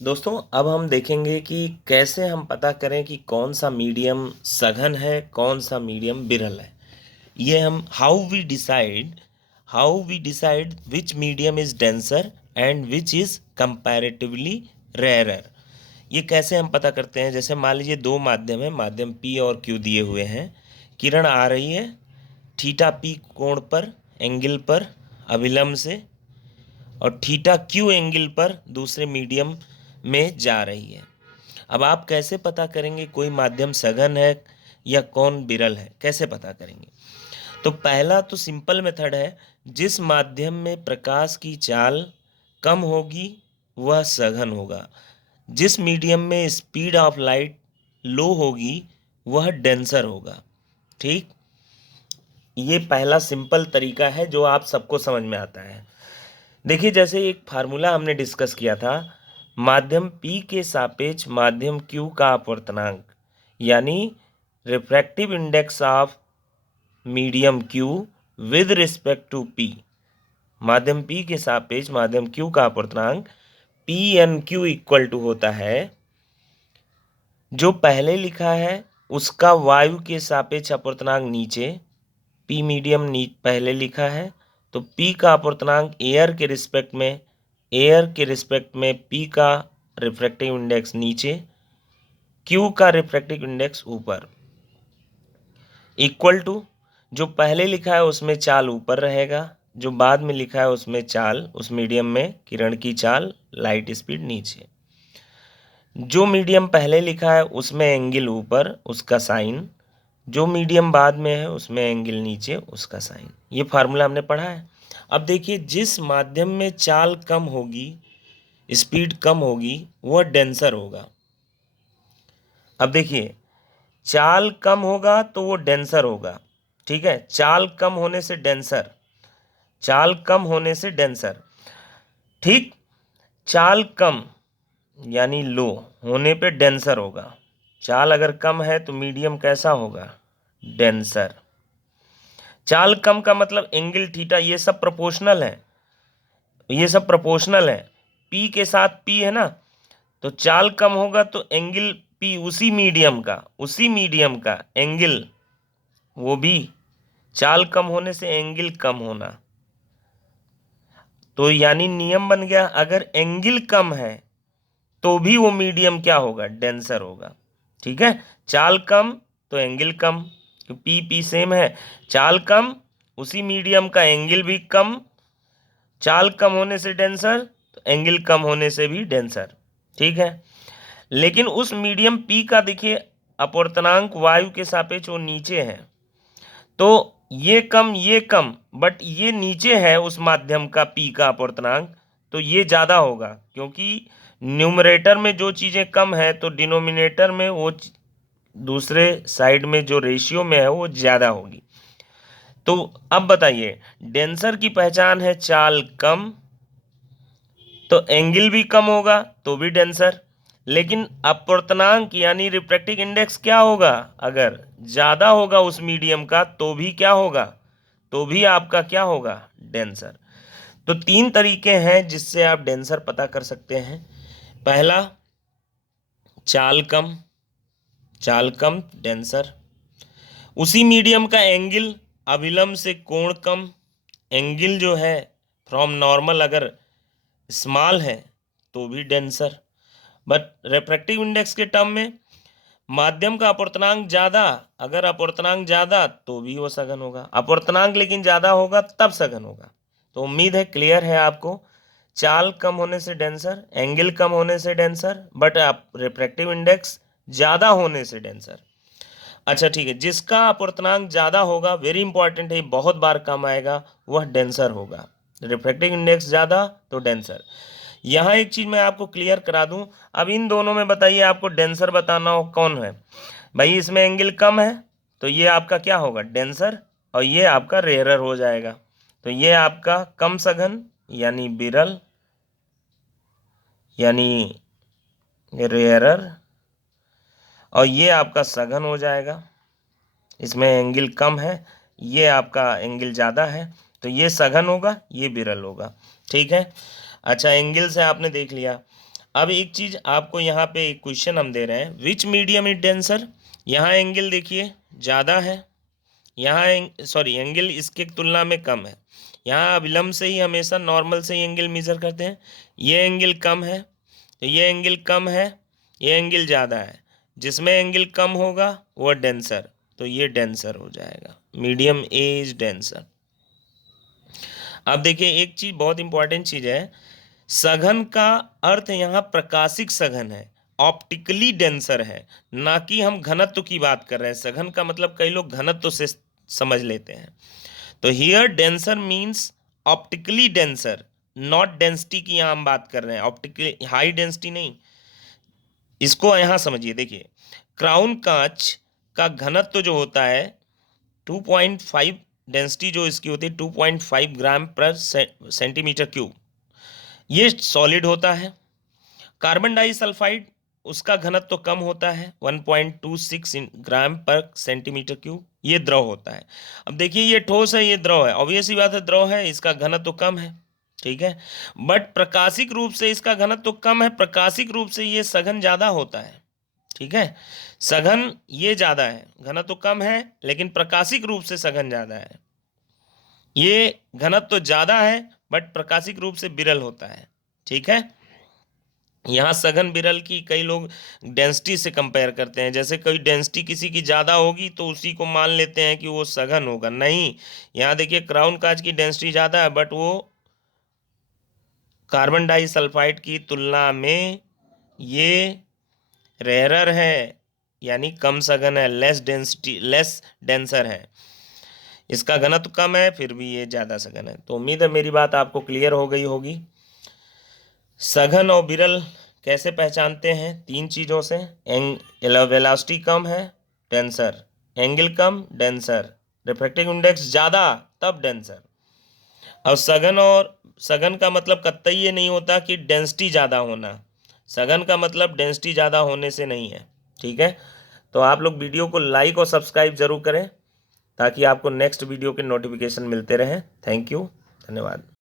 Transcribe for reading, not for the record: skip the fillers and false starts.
दोस्तों अब हम देखेंगे कि कैसे हम पता करें कि कौन सा मीडियम सघन है, कौन सा मीडियम विरल है। ये हम how we decide which medium is denser and which is comparatively rarer. ये कैसे हम पता करते हैं? जैसे मान लीजिए दो माध्यम है, माध्यम पी और क्यू दिए हुए हैं। किरण आ रही है थीटा पी कोण पर, एंगल पर अभिलंब से, और थीटा क्यू एंगल पर दूसरे मीडियम में जा रही है। अब आप कैसे पता करेंगे कोई माध्यम सघन है या कौन विरल है? कैसे पता करेंगे? तो पहला तो सिंपल मेथड है, जिस माध्यम में प्रकाश की चाल कम होगी वह सघन होगा, जिस मीडियम में स्पीड ऑफ लाइट लो होगी वह डेंसर होगा। ठीक, ये पहला सिंपल तरीका है जो आप सबको समझ में आता है। देखिए, जैसे एक फार्मूला हमने डिस्कस किया था, माध्यम P के सापेक्ष माध्यम Q का अपवर्तनांक, यानी refractive index of medium Q with respect to P। माध्यम P के सापेक्ष माध्यम Q का अपवर्तनांक PNQ इक्वल टू होता है, जो पहले लिखा है उसका वायु के सापेक्ष अपवर्तनांक नीचे, P मीडियम पहले लिखा है तो P का अपवर्तनांक एयर के रिस्पेक्ट में P का रिफ्रैक्टिव इंडेक्स नीचे, Q का रिफ्रैक्टिव इंडेक्स ऊपर, इक्वल टू जो पहले लिखा है उसमें चाल ऊपर रहेगा, जो बाद में लिखा है उसमें चाल, उस मीडियम में किरण की चाल लाइट स्पीड नीचे। जो मीडियम पहले लिखा है उसमें एंगल ऊपर, उसका साइन, जो मीडियम बाद में है उसमें एंगल नीचे, उसका साइन। ये फार्मूला हमने पढ़ा है। अब देखिए, जिस माध्यम में चाल कम होगी, स्पीड कम होगी, वह डेंसर होगा। अब देखिए, चाल कम होगा तो वो डेंसर होगा। ठीक है, चाल कम होने से डेंसर, चाल कम होने से डेंसर। ठीक, चाल कम यानी लो होने पे डेंसर होगा। चाल अगर कम है तो मीडियम कैसा होगा? डेंसर। चाल कम का मतलब एंगल थीटा, ये सब प्रोपोर्शनल है, ये सब प्रोपोर्शनल है। पी के साथ पी है ना, तो चाल कम होगा तो एंगल पी उसी मीडियम का एंगल, वो भी चाल कम होने से एंगल कम होना। तो यानी नियम बन गया, अगर एंगल कम है तो भी वो मीडियम क्या होगा? डेंसर होगा। ठीक है, चाल कम तो एंगल कम, तो पी पी सेम है। चाल कम, उसी मीडियम का एंगल भी कम, चाल कम होने से डेंसर तो एंगल कम होने से भी डेंसर। ठीक है, लेकिन उस मीडियम पी का देखिए अपवर्तनांक वायु के सापेक्ष वो नीचे है, तो ये कम, बट ये नीचे है उस माध्यम का पी का अपवर्तनांक, तो ये ज़्यादा होगा, क्योंकि न्यूमरेटर में जो चीज़ें कम है तो डिनोमिनेटर में वो दूसरे साइड में जो रेशियो में है वो ज़्यादा होगी। तो अब बताइए, डेंसर की पहचान है चाल कम, तो एंगल भी कम होगा तो भी डेंसर। लेकिन अपवर्तनांक यानी रिफ्रैक्टिव इंडेक्स क्या होगा? अगर ज़्यादा होगा उस मीडियम का तो भी क्या होगा? तो भी आपका क्या होगा? डेंसर। तो तीन तरीके हैं जिससे आप डेंसर पता कर सकते हैं। पहला, चाल कम, चाल कम डेंसर। उसी मीडियम का एंगल अभिलंब से कोण कम, एंगल जो है फ्रॉम नॉर्मल अगर स्मॉल है तो भी डेंसर। बट रिफ्रैक्टिव इंडेक्स के टर्म में माध्यम का अपवर्तनांक ज़्यादा, अगर अपवर्तनांक ज़्यादा तो भी वो सघन होगा, अपवर्तनांक लेकिन ज़्यादा होगा तब सघन होगा। तो उम्मीद है क्लियर है आपको। चाल कम होने से डेंसर, एंगल कम होने से डेंसर, बट रिफ्रैक्टिव इंडेक्स ज़्यादा होने से डेंसर। अच्छा ठीक है, जिसका अपवर्तनांक ज़्यादा होगा, वेरी इंपॉर्टेंट है, बहुत बार काम आएगा, वह डेंसर होगा। रिफ्रैक्टिव इंडेक्स ज़्यादा तो डेंसर। यहाँ एक चीज़ मैं आपको क्लियर करा दूं, अब इन दोनों में बताइए आपको डेंसर बताना हो कौन है? भाई इसमें एंगल कम है तो ये आपका क्या होगा? डेंसर, और ये आपका रेयरर हो जाएगा। तो ये आपका कम सघन यानी विरल यानी रेयरर, और ये आपका सघन हो जाएगा, इसमें एंगल कम है, ये आपका एंगल ज़्यादा है, तो ये सघन होगा, ये विरल होगा। ठीक है, अच्छा एंगल से आपने देख लिया। अब एक चीज आपको यहाँ पे एक क्वेश्चन हम दे रहे हैं, विच मीडियम इज डेंसर। यहाँ एंगल देखिए ज़्यादा है, यहाँ सॉरी एंगल इसके तुलना में कम है। यहाँ अविलंब से ही हमेशा नॉर्मल से ही एंगल मेजर करते हैं। ये एंगल कम है तो ये एंगल कम है, ये एंगल ज़्यादा है, जिसमें एंगल कम होगा वो डेंसर, तो ये डेंसर हो जाएगा, मीडियम एज डेंसर। अब देखिए एक चीज़ बहुत इंपॉर्टेंट चीज़ है, सघन का अर्थ यहाँ प्रकाशिक सघन है, ऑप्टिकली डेंसर है, ना कि हम घनत्व की बात कर रहे हैं। सघन का मतलब कई लोग घनत्व से समझ लेते हैं, तो here denser means optically denser, not density की यहाँ हम बात कर रहे हैं, ऑप्टिकली हाई डेंसिटी नहीं। इसको यहाँ समझिए, देखिए क्राउन कांच का घनत्व जो होता है 2.5, डेंसिटी जो इसकी होती है 2.5 ग्राम पर सेंटीमीटर क्यूब, ये सॉलिड होता है। कार्बन डाइसल्फाइड उसका घनत्व तो कम होता है 1.26 ग्राम पर सेंटीमीटर क्यूब, ये द्रव होता है। अब देखिए ये ठोस है, ये द्रव है, ऑब्वियस ही बात है द्रव है, इसका घनत्व तो कम है, ठीक है। बट प्रकाशिक रूप से इसका घनत्व तो कम है, प्रकाशिक रूप से ये सघन ज़्यादा होता है, ठीक है। सघन ये ज़्यादा है, घनत्व तो कम है, लेकिन प्रकाशिक रूप से सघन ज़्यादा है। ये घनत्व तो ज़्यादा है बट प्रकाशिक रूप से विरल होता है, ठीक है। यहाँ सघन विरल की कई लोग डेंसिटी से कंपेयर करते हैं, जैसे कोई डेंसिटी किसी की ज़्यादा होगी तो उसी को मान लेते हैं कि वो सघन होगा, नहीं। यहाँ देखिए क्राउन कांच की डेंसिटी ज़्यादा है बट वो कार्बन डाइसल्फाइड की तुलना में ये रेयरर है, यानी कम सघन है, लेस डेंसिटी, लेस डेंसर है, इसका घनत्व कम है फिर भी ये ज़्यादा सघन है। तो उम्मीद है मेरी बात आपको क्लियर हो गई होगी। सघन और विरल कैसे पहचानते हैं, 3 चीज़ों से, वेलोसिटी कम है डेंसर, एंगल कम डेंसर, रिफ्रैक्टिव इंडेक्स ज़्यादा तब डेंसर। अब सघन का मतलब कतई ये नहीं होता कि डेंसिटी ज़्यादा होना, सघन का मतलब डेंसिटी ज़्यादा होने से नहीं है, ठीक है। तो आप लोग वीडियो को लाइक और सब्सक्राइब जरूर करें ताकि आपको नेक्स्ट वीडियो के नोटिफिकेशन मिलते रहें। थैंक यू, धन्यवाद।